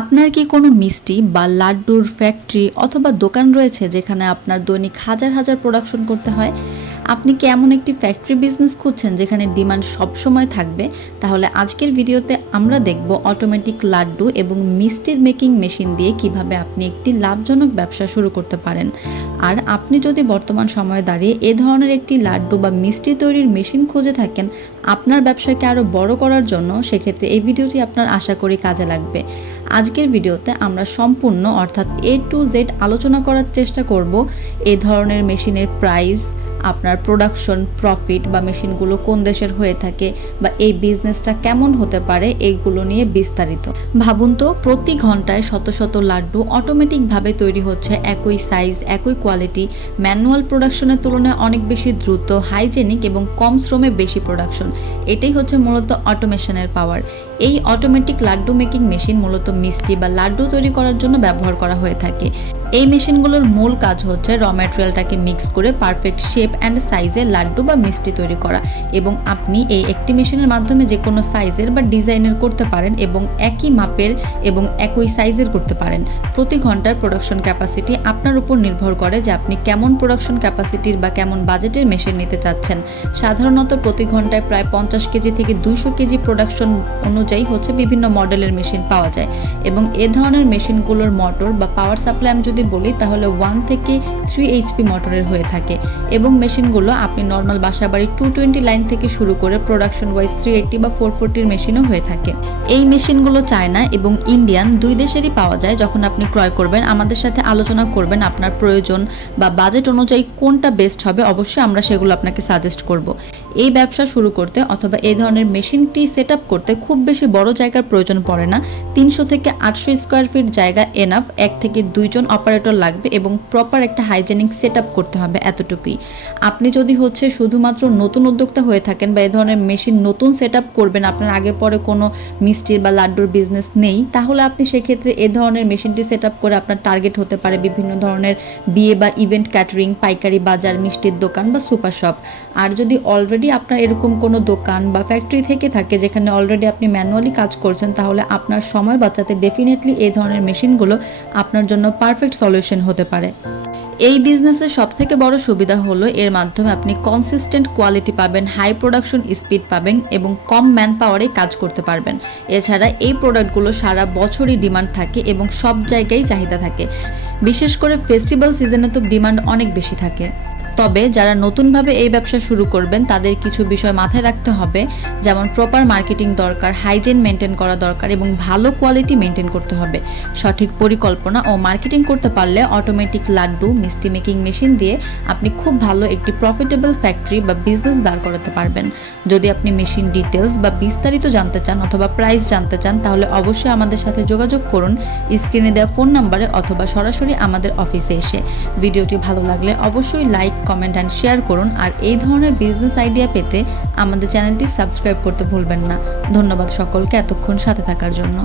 আপনার কি কোনো মিষ্টি বা লাড্ডুর ফ্যাক্টরি অথবা দোকান রয়েছে যেখানে আপনার দৈনিক হাজার হাজার প্রোডাকশন করতে হয়? আপনি কি এমন একটি ফ্যাক্টরি বিজনেস খুঁজছেন যেখানে ডিমান্ড সবসময় থাকবে? তাহলে আজকের ভিডিওতে আমরা দেখব অটোমেটিক লাড্ডু এবং মিষ্টি মেকিং মেশিন দিয়ে কিভাবে আপনি একটি লাভজনক ব্যবসা শুরু করতে পারেন। আর আপনি যদি বর্তমান সময়ে দাঁড়িয়ে এ ধরনের একটি লাড্ডু বা মিষ্টি তৈরির মেশিন খুঁজে থাকেন আপনার ব্যবসাকে আরও বড় করার জন্য, সেক্ষেত্রে এই ভিডিওটি আপনার আশা করি কাজে লাগবে। আজকের ভিডিওতে আমরা সম্পূর্ণ অর্থাৎ A to Z আলোচনা করার চেষ্টা করব এই ধরনের মেশিনের প্রাইস, আপনার প্রোডাকশন, প্রফিট বা মেশিনগুলো কোন দেশের হয়ে থাকে বা এই বিজনেসটা কেমন হতে পারে, এইগুলো নিয়ে বিস্তারিত। ভাবুন তো, প্রতি ঘন্টায় শত শত লাড্ডু অটোমেটিকভাবে তৈরি হচ্ছে, একই সাইজ, একই কোয়ালিটি, ম্যানুয়াল প্রোডাকশনের তুলনায় অনেক বেশি দ্রুত, হাইজেনিক এবং কম শ্রমে বেশি প্রোডাকশন। এটাই হচ্ছে মূলত অটোমেশনের পাওয়ার। এই অটোমেটিক লাড্ডু মেকিং মেশিন মূলত মিষ্টি বা লাড্ডু তৈরি করার জন্য ব্যবহার করা হয়ে থাকে। এই মেশিনগুলোর মূল কাজ হচ্ছে র ম্যাটেরিয়ালটাকে মিক্স করে পারফেক্ট শেপ অ্যান্ড সাইজে লাড্ডু বা মিষ্টি তৈরি করা, এবং আপনি এই একটি মেশিনের মাধ্যমে যে কোনো সাইজের বা ডিজাইনের করতে পারেন এবং একই মাপের এবং একই সাইজের করতে পারেন। প্রতি ঘন্টার প্রোডাকশন ক্যাপাসিটি আপনার উপর নির্ভর করে যে আপনি কেমন প্রোডাকশন ক্যাপাসিটির বা কেমন বাজেটের মেশিন নিতে চাচ্ছেন। সাধারণত প্রতি ঘন্টায় প্রায় 50 কেজি থেকে 200 কেজি প্রোডাকশন অনুযায়ী হচ্ছে বিভিন্ন মডেলের মেশিন পাওয়া যায়, এবং এ ধরনের মেশিনগুলোর মোটর বা পাওয়ার সাপ্লাই আমি যদি বলি তাহলে 1 থেকে 3 HP মোটরের হয়ে থাকে, এবং মেশিনগুলো আপনি নর্মাল বাসাবাড়ি 220 লাইন থেকে শুরু করে প্রোডাকশন ওয়াইজ 380 বা 440 মেশিনও হয়ে থাকে। এই মেশিনগুলো চায়না এবং ইন্ডিয়ান দুই দেশেরই পাওয়া যায়। যখন আপনি ক্রয় করবেন আমাদের সাথে আলোচনা করবেন আপনার প্রয়োজন বা বাজেট অনুযায়ী কোনটা বেস্ট হবে, অবশ্যই আমরা সেগুলো আপনাকে সাজেস্ট করব। এই ব্যবসা শুরু করতে অথবা এই ধরনের মেশিনটি সেট আপ করতে খুব বেশি বড় জায়গার প্রয়োজন পড়ে না। 300 থেকে 800 স্কোয়ার ফিট জায়গা এনাফ। 1 থেকে 2 জন অপারেটর লাগবে এবং প্রপার একটা হাইজেনিক সেট আপ করতে হবে, এতটুকুই। আপনি যদি হচ্ছে শুধুমাত্র নতুন উদ্যোক্তা হয়ে থাকেন বা এই ধরনের মেশিন নতুন সেট আপ করবেন, আপনার আগে পরে কোনো মিষ্টির বা লাড্ডুর বিজনেস নেই, তাহলে আপনি সেক্ষেত্রে এ ধরনের মেশিনটি সেট আপ করে আপনার টার্গেট হতে পারে বিভিন্ন ধরনের বিয়ে বা ইভেন্ট ক্যাটারিং, পাইকারি বাজার, মিষ্টির দোকান বা সুপার শপ। আর যদি অলরেডি আপনার এরকম কোনো দোকান বা ফ্যাক্টরি থেকে থাকে যেখানে অলরেডি আপনি ম্যানুয়ালি কাজ করছেন, তাহলে আপনার সময় বাঁচাতে ডেফিনেটলি এই ধরনের মেশিনগুলো আপনার জন্য পারফেক্ট সলিউশন হতে পারে। এই বিজনেসের সবথেকে বড় সুবিধা হলো এর মাধ্যমে আপনি কনসিস্টেন্ট কোয়ালিটি পাবেন, হাই প্রোডাকশন স্পিড পাবেন এবং কম ম্যান পাওয়ারে কাজ করতে পারবেন। এছাড়া এই প্রোডাক্টগুলো সারা বছরই ডিমান্ড থাকে এবং সব জায়গায় চাহিদা থাকে। বিশেষ করে ফেস্টিভ্যাল সিজনে তো ডিমান্ড অনেক বেশি থাকে। তবে যারা নতুনভাবে এই ব্যবসা শুরু করবেন তাদের কিছু বিষয় মাথায় রাখতে হবে, যেমন প্রপার মার্কেটিং দরকার, হাইজিন মেনটেন করা দরকার এবং ভালো কোয়ালিটি মেনটেন করতে হবে। সঠিক পরিকল্পনা ও মার্কেটিং করতে পারলে অটোমেটিক লাড্ডু মিষ্টি মেকিং মেশিন দিয়ে আপনি খুব ভালো একটি প্রফিটেবল ফ্যাক্টরি বা বিজনেস দাঁড় করাতে পারবেন। যদি আপনি মেশিন ডিটেলস বা বিস্তারিত জানতে চান অথবা প্রাইস জানতে চান, তাহলে অবশ্যই আমাদের সাথে যোগাযোগ করুন স্ক্রিনে দেওয়া ফোন নাম্বারে অথবা সরাসরি আমাদের অফিসে এসে। ভিডিওটি ভালো লাগলে অবশ্যই লাইক, কমেন্ট অ্যান্ড শেয়ার করুন। আর এই ধরনের বিজনেস আইডিয়া পেতে আমাদের চ্যানেলটি সাবস্ক্রাইব করতে ভুলবেন না। ধন্যবাদ সকলকে এতক্ষণ সাথে থাকার জন্য।